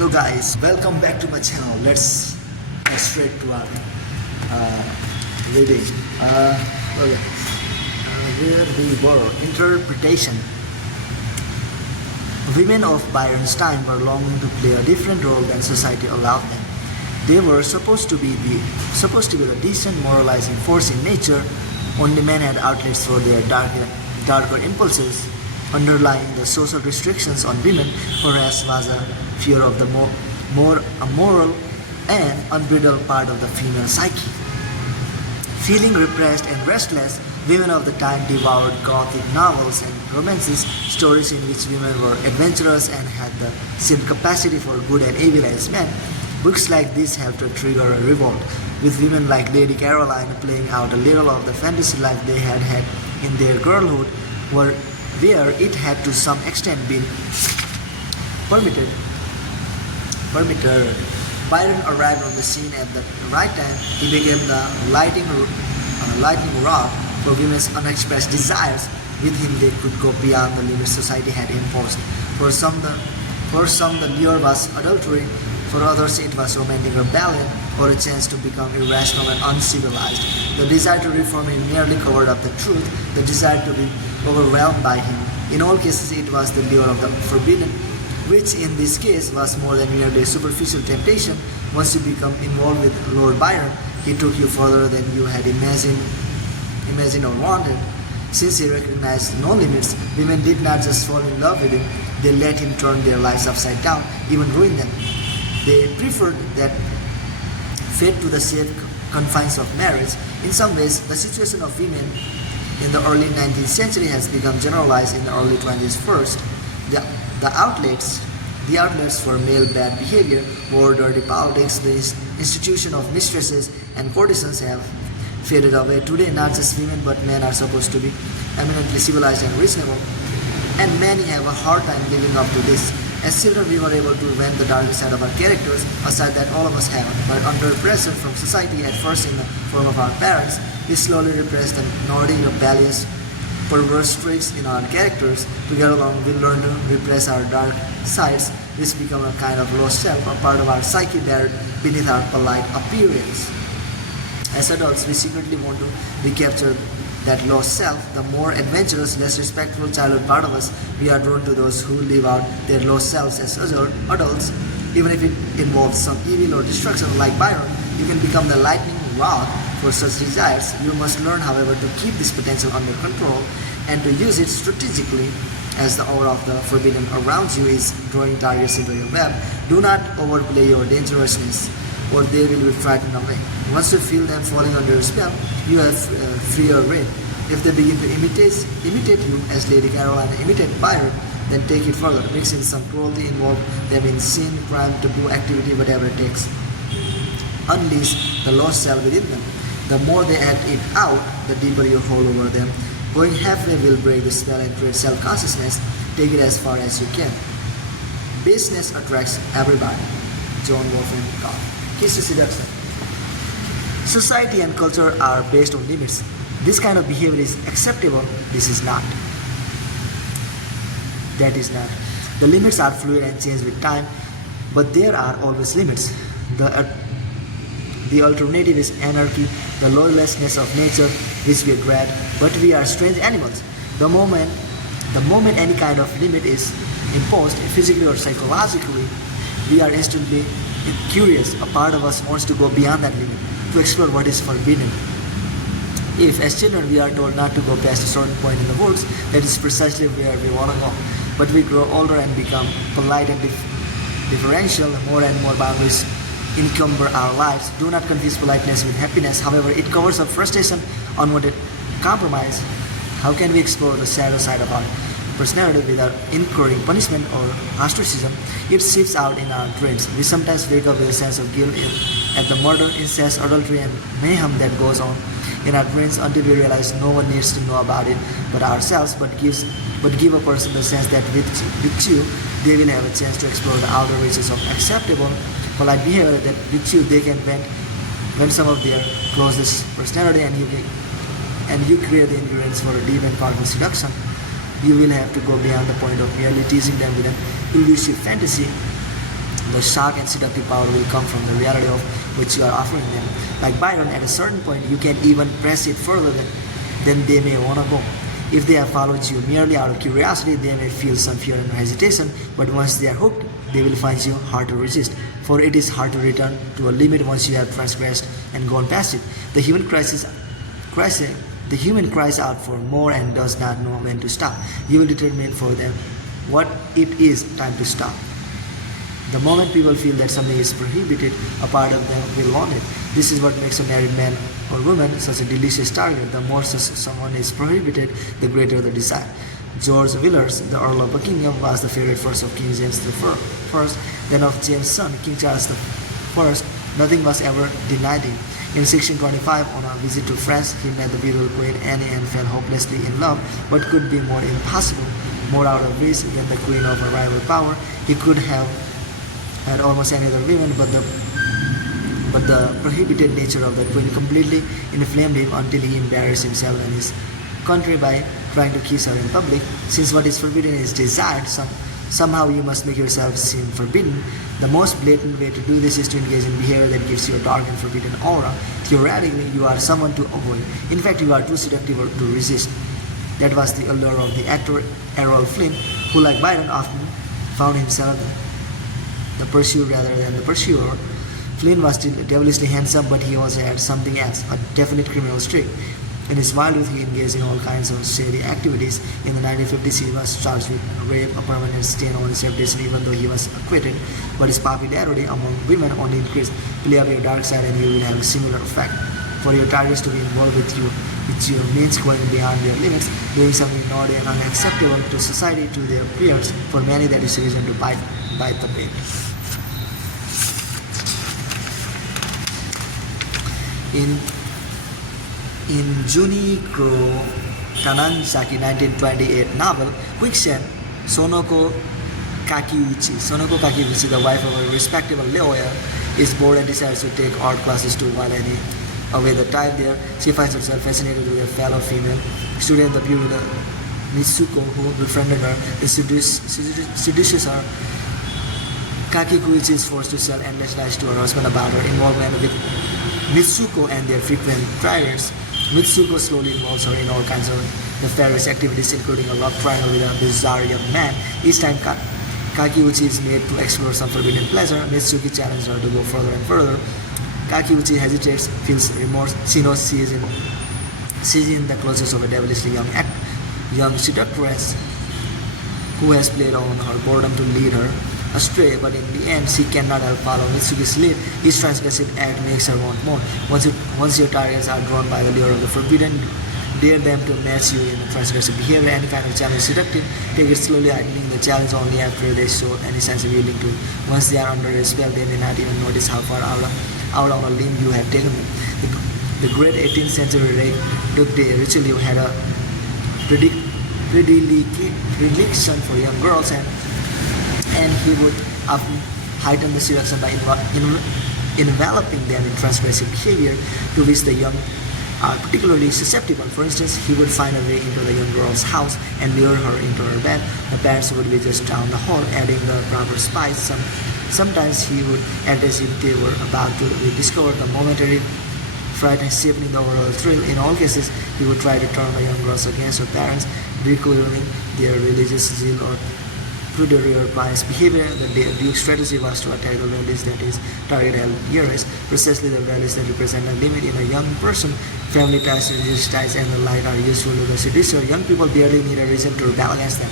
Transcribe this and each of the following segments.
Hello guys, welcome back to my channel. Let's get straight to our reading. Where we were. Interpretation. Women of Byron's time were longing to play a different role than society allowed them. They were supposed to be the decent, moralizing force in nature. Only men had outlets for their darker impulses. Underlying the social restrictions on women perhaps was a fear of the more immoral and unbridled part of the female psyche. Feeling repressed and restless, women of the time devoured Gothic novels and romances, stories in which women were adventurous and had the same capacity for good and evil as men. Books like this helped to trigger a revolt, with women like Lady Caroline playing out a little of the fantasy life they had had in their girlhood, where it had to some extent been permitted. Byron arrived on the scene at the right time. He became the lightning rod for women's unexpressed desires. With him they could go beyond the limits society had imposed. For some the lure was adultery, for others it was romantic rebellion, or a chance to become irrational and uncivilized. The desire to reform him merely covered up the truth, the desire to be overwhelmed by him. In all cases it was the lure of the forbidden, which in this case was more than merely a superficial temptation. Once you become involved with Lord Byron, he took you further than you had imagined or wanted. Since he recognized no limits, women did not just fall in love with him, they let him turn their lives upside down, even ruin them. They preferred that fate to the safe confines of marriage. In some ways, the situation of women in the early 19th century has become generalized in the early 20th first. The outlets for male bad behavior, war, dirty politics, the institution of mistresses and courtesans have faded away. Today, not just women but men are supposed to be eminently civilized and reasonable, and many have a hard time living up to this. As children, we were able to vent the darker side of our characters, a side that all of us have, but under pressure from society, at first in the form of our parents, we slowly repress the naughty, rebellious, perverse traits in our characters. To get along, we learn to repress our dark sides, which become a kind of lost self, a part of our psyche buried beneath our polite appearance. As adults, we secretly want to recapture that lost self. The more adventurous, less respectful childhood part of us, we are drawn to those who live out their lost selves as adults. Even if it involves some evil or destruction like Byron, you can become the lightning rod for such desires. You must learn, however, to keep this potential under control and to use it strategically. As the aura of the forbidden around you is drawing targets into your web, do not overplay your dangerousness, or they will be frightened away. Once you feel them falling under your spell, you have freer rein. If they begin to imitate you as Lady Caroline imitated Byron, then take it further. Mix in some cruelty, involve them in sin, crime, taboo activity, whatever it takes. Unleash the lost self within them. The more they act it out, the deeper you hold over them. Going halfway will break the spell and create self-consciousness. Take it as far as you can. Baseness attracts everybody. John Wolfgang Goethe. Keys to seduction. Society and culture are based on limits. This kind of behavior is acceptable. This is not. That is not. The limits are fluid and change with time, but there are always limits. The alternative is anarchy, the lawlessness of nature, which we dread, but we are strange animals. The moment any kind of limit is imposed, physically or psychologically, we are instantly curious. A part of us wants to go beyond that limit, to explore what is forbidden. If, as children, we are told not to go past a certain point in the woods, that is precisely where we want to go. But we grow older and become polite and differential, more and more boundaries encumber our lives. Do not confuse politeness with happiness. However, it covers up frustration, unwanted compromise. How can we explore the shadow side of our personality without incurring punishment or ostracism? It seeps out in our dreams. We sometimes wake up with a sense of guilt at the murder, incest, adultery, and mayhem that goes on in our brains until we realize no one needs to know about it but ourselves, but give a person the sense that with you, they will have a chance to explore the outer reaches of acceptable polite behavior, that with you they can vent some of their closest personality, and you create the ingredients for a deep and powerful seduction. You will have to go beyond the point of merely teasing them with an elusive fantasy. The shock and seductive power will come from the reality of which you are offering them. Like Byron, at a certain point, you can even press it further than they may want to go. If they have followed you merely out of curiosity, they may feel some fear and hesitation, but once they are hooked, they will find you hard to resist. For it is hard to return to a limit once you have transgressed and gone past it. The human cries out for more and does not know when to stop. You will determine for them what it is time to stop. The moment people feel that something is prohibited, a part of them will want it. This is what makes a married man or woman such a delicious target. The more someone is prohibited, the greater the desire. George Villiers, the Earl of Buckingham, was the favorite first of King James I, then of James' son, King Charles I. Nothing was ever denied him. In 1625, on a visit to France, he met the beautiful Queen Anne and fell hopelessly in love. What could be more impossible, more out of reach than the queen of a rival power? He could have had almost any other women, but the prohibited nature of the queen completely inflamed him until he embarrassed himself and his country by trying to kiss her in public. Since what is forbidden is desired, somehow you must make yourself seem forbidden. The most blatant way to do this is to engage in behavior that gives you a dark and forbidden aura. Theoretically, you are someone to avoid. In fact, you are too seductive to resist. That was the allure of the actor Errol Flynn, who, like Byron, often found himself the pursued rather than the pursuer. Flynn was still devilishly handsome, but he also had something else, a definite criminal streak. In his wild youth, he engaged in all kinds of shady activities. In the 1950s, he was charged with rape, a permanent stain on his reputation, even though he was acquitted. But his popularity among women only increased. Play up your dark side and you will have a similar effect. For your targets to be involved with you means going beyond their limits, doing something naughty and unacceptable to society, to their peers. For many, that is a reason to bite the bait. In Junichiro Kanazaki 1928 novel, Quicksand, Sonoko Kakiuchi, the wife of a respectable lawyer, is bored and decides to take art classes to while away the time there. She finds herself fascinated with a fellow female student, the beautiful Mitsuko, who befriended her and seduces her. Kakikuchi is forced to sell endless lies to her husband about her involvement with Mitsuko and their frequent trials. Mitsuko slowly involves her in all kinds of nefarious activities, including a love triangle with a bizarre young man. Each time Kakiuchi is made to explore some forbidden pleasure, Mitsuki challenges her to go further and further. Kakiuchi hesitates, feels remorse. She knows she is in the clutches of a devilishly young seductress who has played on her boredom to lead her astray, but in the end she cannot help follow Mitsuki's lead. Each transgressive act makes her want more. Once your targets are drawn by the lure of the forbidden, dare them to match you in transgressive behavior. Any kind of challenge seductive, take it slowly, heightening the challenge only after they show any signs of yielding to it. Once they are under a spell, they may not even notice how far out on a limb you have taken them. The great 18th century Duc de Richelieu had a predilection for young girls, and he would often heighten the seduction by enveloping them in transgressive behavior to which the young are particularly susceptible. For instance, he would find a way into the young girl's house and lure her into her bed. The parents would be just down the hall, adding the proper spice. Sometimes he would act as if they were about to be discovered. The momentary fright and shaping the overall thrill. In all cases, he would try to turn the young girls against her parents, ridiculing their religious zeal or prudery or pious behavior. The Duke's strategy was to attack the values that his target held dearest, precisely the values that represent a limit in a young person. Family ties, religious ties, and the like are useful to the seducer. Young people barely need a reason to rebel against them.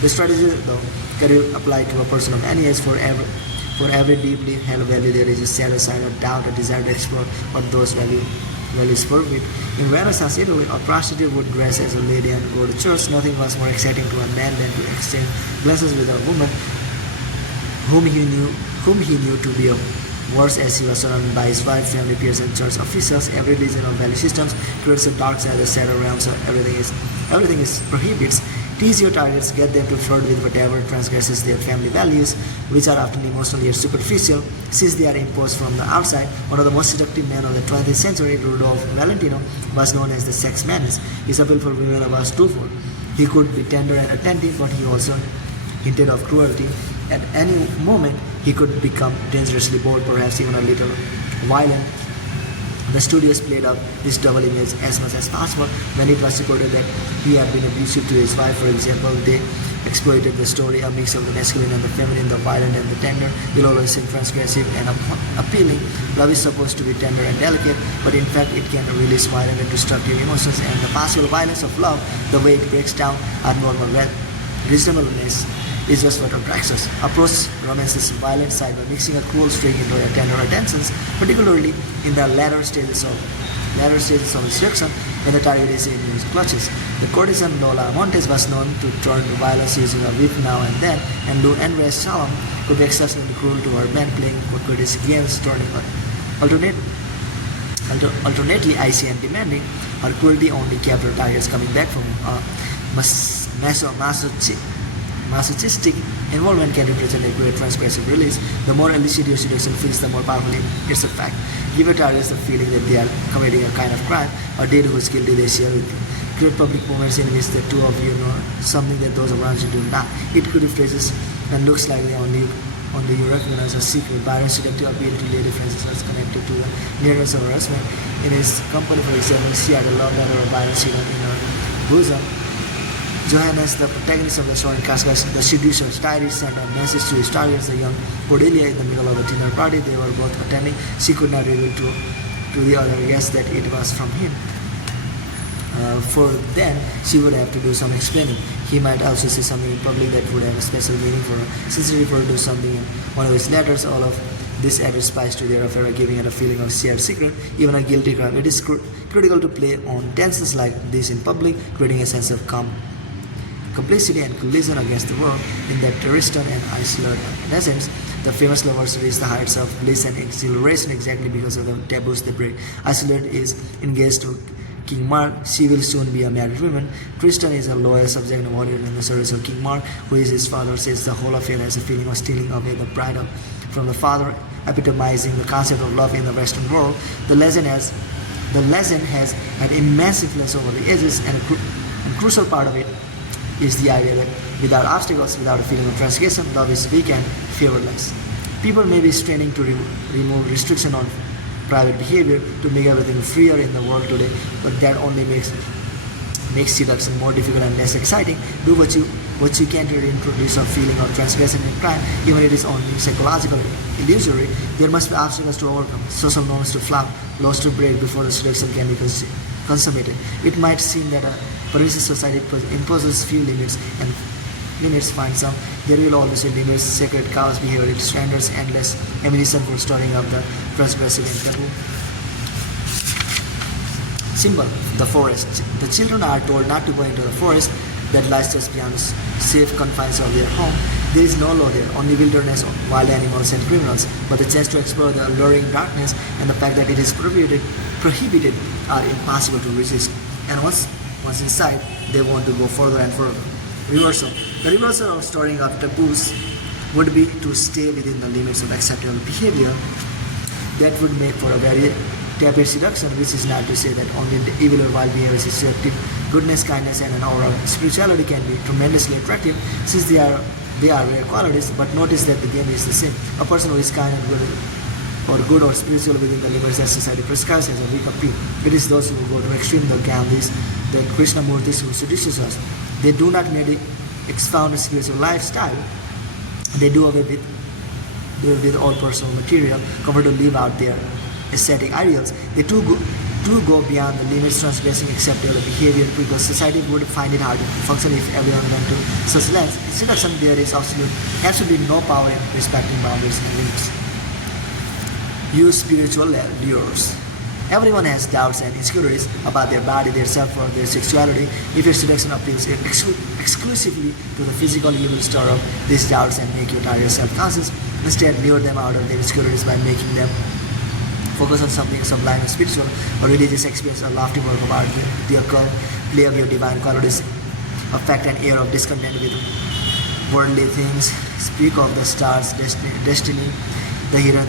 The strategy, though, can apply to a person of any age. For every deeply held value, there is a shadow side, a doubt, a desire to explore what those values forbid. In Renaissance Italy, a prostitute would dress as a lady and go to church. Nothing was more exciting to a man than to exchange glances with a woman whom he knew to be worse, as he was surrounded by his wife, family, peers, and church officials. Every religion of value systems creates a dark side, a shadow realm, so everything is prohibits. Tease your targets, get them to flirt with whatever transgresses their family values, which are often emotional yet superficial, since they are imposed from the outside. One of the most seductive men of the 20th century, Rudolph Valentino, was known as the sex menace. His appeal for women was twofold. He could be tender and attentive, but he also hinted of cruelty. At any moment, he could become dangerously bold, perhaps even a little violent. The studios played up this double image as much as possible. When it was reported that he had been abusive to his wife, for example, they exploited the story, a mix of the masculine and the feminine, the violent and the tender. You'll always seem transgressive and appealing. Love is supposed to be tender and delicate, but in fact it can release violent and destructive emotions, and the possible violence of love, the way it breaks down our normal reasonableness, is just what attracts us. Approach romance's violent side by mixing a cruel streak into a tender attentions, particularly in the latter stages of seduction, when the target is in his clutches. The courtesan Lola Montes was known to turn to violence using a whip now and then, and Lou Andres Salom could be excessively cruel to her men, playing courteous games, turning alternately icy and demanding. Her cruelty only kept her targets coming back from masochistic involvement can represent a great transgressive release. The more illicit your seduction feels, the more powerful its effect. Give your targets the feeling that they are committing a kind of crime, or deed who is guilty they share with you. Create public moments in which the two of you know something that those around you do not. It could phrases and looks like they only you recognize a secret. Byron's seductive appeal to lady friends is connected to the nearness of her husband. In his company, for example, she had a love letter of Byron's in her bosom. Johannes, the protagonist of the story, Cascas, the seducer's diary, sent a message to his targets, the young Cordelia, in the middle of a dinner party. They were both attending. She could not reveal to the other guests that it was from him. For then, she would have to do some explaining. He might also say something in public that would have a special meaning for her. Since he referred to something in one of his letters, all of this added spice to their affair, giving it a feeling of shared secret, even a guilty crime. It is critical to play on tensions like this in public, creating a sense of complicity and collision against the world. In that Tristan and Isolde essence, the famous lovers reach the heights of bliss and exhilaration exactly because of the taboos they break. Isolde is engaged to King Mark. She will soon be a married woman. Tristan is a loyal subject and warrior in the service of King Mark, who is his father. Says the whole affair has a feeling of stealing away the bride from the father, epitomizing the concept of love in the Western world. The legend has had immense influence over the ages, and a crucial part of it is the idea that without obstacles, without a feeling of transgression, love is weak and fearless. People may be straining to remove restriction on private behavior to make everything freer in the world today, but that only makes seduction more difficult and less exciting. Do what you can to introduce a feeling of transgression and crime, even if it is only psychological and illusory. There must be obstacles to overcome, social norms to flop, laws to break before the seduction can be consummated. It might seem that a permissive society imposes few limits, and limits find some. There will always be limits, sacred cows, behavioral standards, endless ammunition for storing up the transgressive and taboo. Symbol, the forest. The children are told not to go into the forest that lies just beyond safe confines of their home. There is no law there, only wilderness, wild animals and criminals. But the chance to explore the alluring darkness and the fact that it is prohibited are impossible to resist. And once inside, they want to go further and further. Reversal. The reversal of storing up taboos would be to stay within the limits of acceptable behavior. That would make for a very tepid seduction, which is not to say that only the evil or wild behavior is seductive. Goodness, kindness, and an aura of spirituality can be tremendously attractive, since they are rare qualities. But notice that the game is the same. A person who is kind and good or spiritual within the limits that society prescribes has a weak appeal. It is those who go to extreme, the Gandhis, the Krishnamurtis, who seduces us. They do not merely expound a spiritual lifestyle, they do away with all personal material, cover to live out their aesthetic ideals. They do go beyond the limits transgressing acceptable behavior, because society would find it hard to function if everyone went to such lengths. In seduction, there is absolutely no power in respecting boundaries and limits. Use spiritual lures. Everyone has doubts and insecurities about their body, their self-worth, their sexuality. If your seduction appeals exclusively to the physical, you will stir up these doubts and make your target self-conscious. Instead, lure them out of their insecurities by making them focus on something sublime and spiritual, a religious experience, a lofty work of art, the occult, play of your divine qualities, affect an air of discontent with worldly things, speak of the stars, destiny, the hidden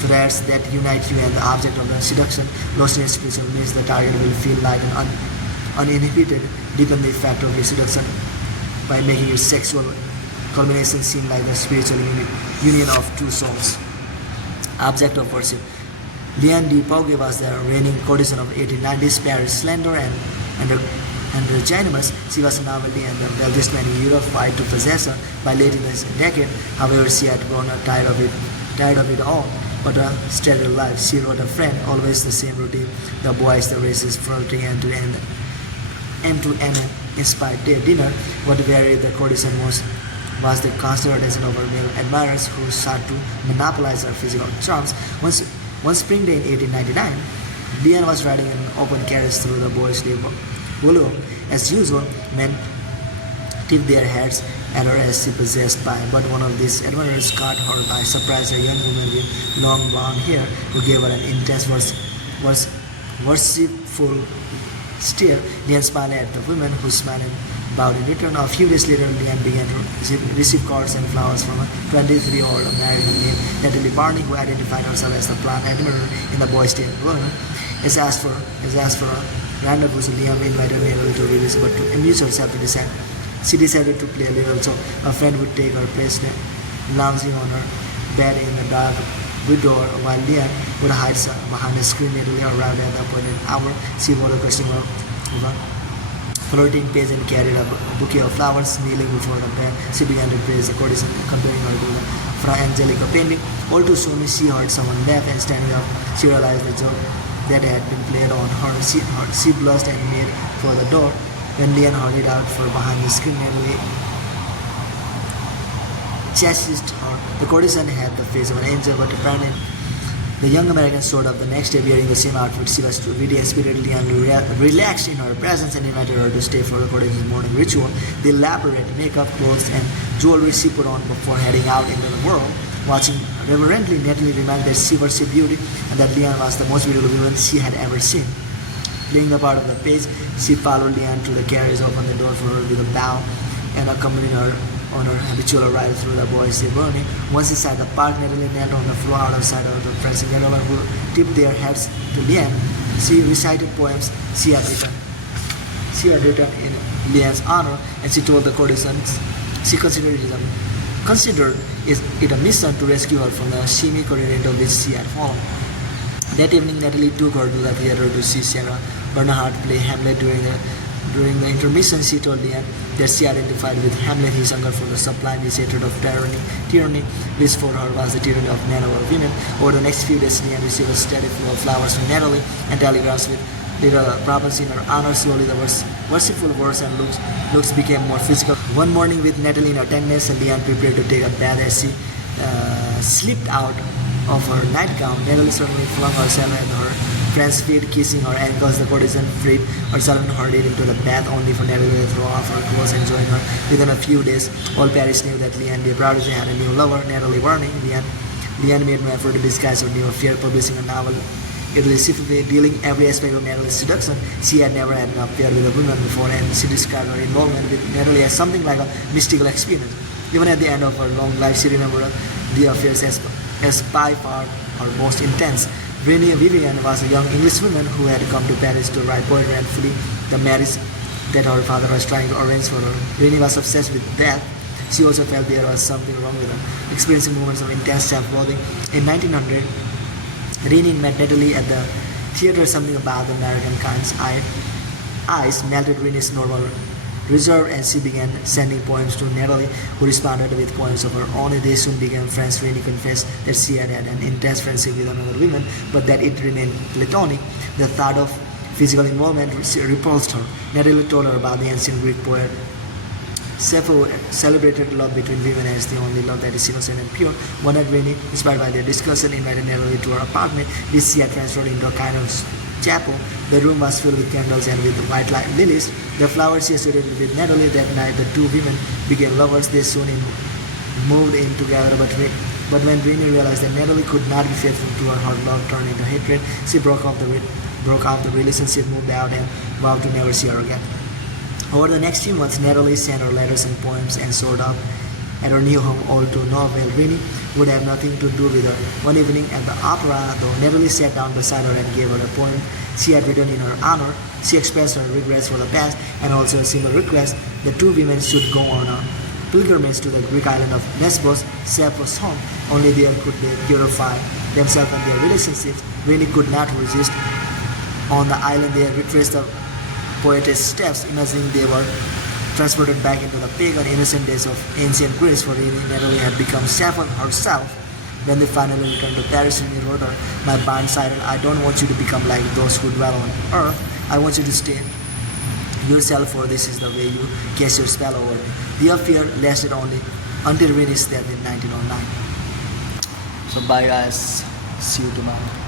threads that unite you and the object of the seduction. Lost in your spiritual means the target will feel like an uninhibited, deepen the effect of your seduction by making you sexual culmination seemed like the spiritual union of two souls. Object of worship. Liane de Pougy was the reigning courtesan of 1890s Paris, slender and androgynous. She was a novelty and the wealthiest man in Europe, fight to possess her. By late in this decade, however, she had grown tired of it all. But a sterile life. She wrote a friend, always the same routine. The boys, the races, flirting end to end inspired dinner. What varied the courtesan was the constant attention of her male admirers who sought to monopolize her physical charms. One spring day in 1899, Liane was riding in an open carriage through the Bois de Boulogne. As usual, men tipped their heads at her as she passed by, but one of these admirers caught her by surprise, a young woman with long blonde hair who gave her an intense worshipful stare. Liane smiled at the woman, who smiled and bowed in return. A few days later, Liane began to receive cards and flowers from a 23-year-old married woman named Natalie Barney, who identified herself as the blonde admirer in the Bois de Boulogne. As asked for a rendezvous, Liane invited Natalie to release, but to amuse herself, she decided to play a little joke. A friend would take her place, lounging on her bed in the dark boudoir, while Liane would hide behind a screen. Natalie arrived at the appointed hour. She wore a costume of a flirting page and carried a bouquet of flowers. Kneeling before the bed, she began to praise the courtesan, comparing her to the Fra Angelica painting. All too soon, she heard someone laugh, and standing up, she realized the joke that had been played on her. She blushed and made for the door. When Liane hurried out from behind the screen, Natalie chastised her. The courtesan had the face of an angel, but apparently the young American showed up the next day wearing the same outfit. She was really inspiratedly and relaxed in her presence and invited her to stay for the courtesan's morning ritual. The elaborate makeup, clothes, and jewelry she put on before heading out into the world. Watching reverently, Natalie reminded that she worshipped beauty and that Liane was the most beautiful woman she had ever seen. Playing the part of the page, she followed Liane to the carriage, opened the door for her with a bow, and accompanied her on her habitual ride through the Bois de Boulogne. Once inside the park, Natalie knelt on the floor outside of the friends and gentlemen who tipped their heads to Liane. She recited poems she had written in Liane's honor, and she told the courtesans she considered it a mission to rescue her from the seamy career into which she had fallen. That evening, Natalie took her to the theater to see Sarah Bernhardt play Hamlet. During the intermission, she told Liane that she identified with Hamlet, his hunger for the sublime, his hatred of tyranny, which for her was the tyranny of men over women. Over the next few days, Liane received a steady flow of flowers from Natalie and telegrams with little problems in her honor. Slowly, the worshipful words and looks became more physical. One morning, with Natalie in attendance, Liane prepared to take a bath. As she slipped out of her nightgown, Natalie suddenly flung herself at her friend's feet, kissing her ankles. The courtesan freed herself and hurried into the bath, only for Natalie to throw off her clothes and join her. Within a few days, all Paris knew that Liane de Pougy had a new lover, Natalie Barney. Liane made no effort to disguise her new affair, publishing a novel elusively dealing every aspect of Natalie's seduction. She had never had an affair with a woman before, and she described her involvement with Natalie as something like a mystical experience. Even at the end of her long life, she remembered the affairs as by far her most intense. Renée Vivian was a young Englishwoman who had come to Paris to write poetry and flee the marriage that her father was trying to arrange for her. Renée was obsessed with death. She also felt there was something wrong with her, experiencing moments of intense self-loathing. In 1900, Renée met Natalie at the theater. Something about the American kind's eyes melted Renée's normal reserve, and she began sending poems to Natalie, who responded with poems of her own. They soon became friends. Renée confessed that she had had an intense friendship with another woman, but that it remained platonic. The thought of physical involvement repulsed her. Natalie told her about the ancient Greek poet Sappho celebrated love between women as the only love that is innocent and pure. One night, Renée, inspired by their discussion, invited Natalie to her apartment, which she had transferred into a kind of chapel. The room was filled with candles and with white lilies. The flowers she associated with Natalie. That night, the two women became lovers. They soon moved in together, but when Renée realized that Natalie could not be faithful to her, her love turned into hatred. She broke off the relationship, moved out, and vowed to never see her again. Over the next few months, Natalie sent her letters and poems and showed up at her new home, all to no avail. Renée would have nothing to do with her. One evening at the opera, though, Natalie sat down beside her and gave her a poem she had written in her honor. She expressed her regrets for the past and also a single request: the two women should go on a pilgrimage to the Greek island of Lesbos, Sappho's home. Only there could they purify themselves and their relationships. Rini could not resist. On the island, they retraced the poetess steps, imagining they were transported back into the pagan, innocent days of ancient Greece, for Rini Natalie had become Sappho herself. When they finally returned to Paris, Rini wrote her, "My bond Cyril, I don't want you to become like those who dwell on earth. I want you to stay yourself, for this is the way you cast your spell over me." The affair lasted only until Rini's death in 1909. So bye guys, see you tomorrow.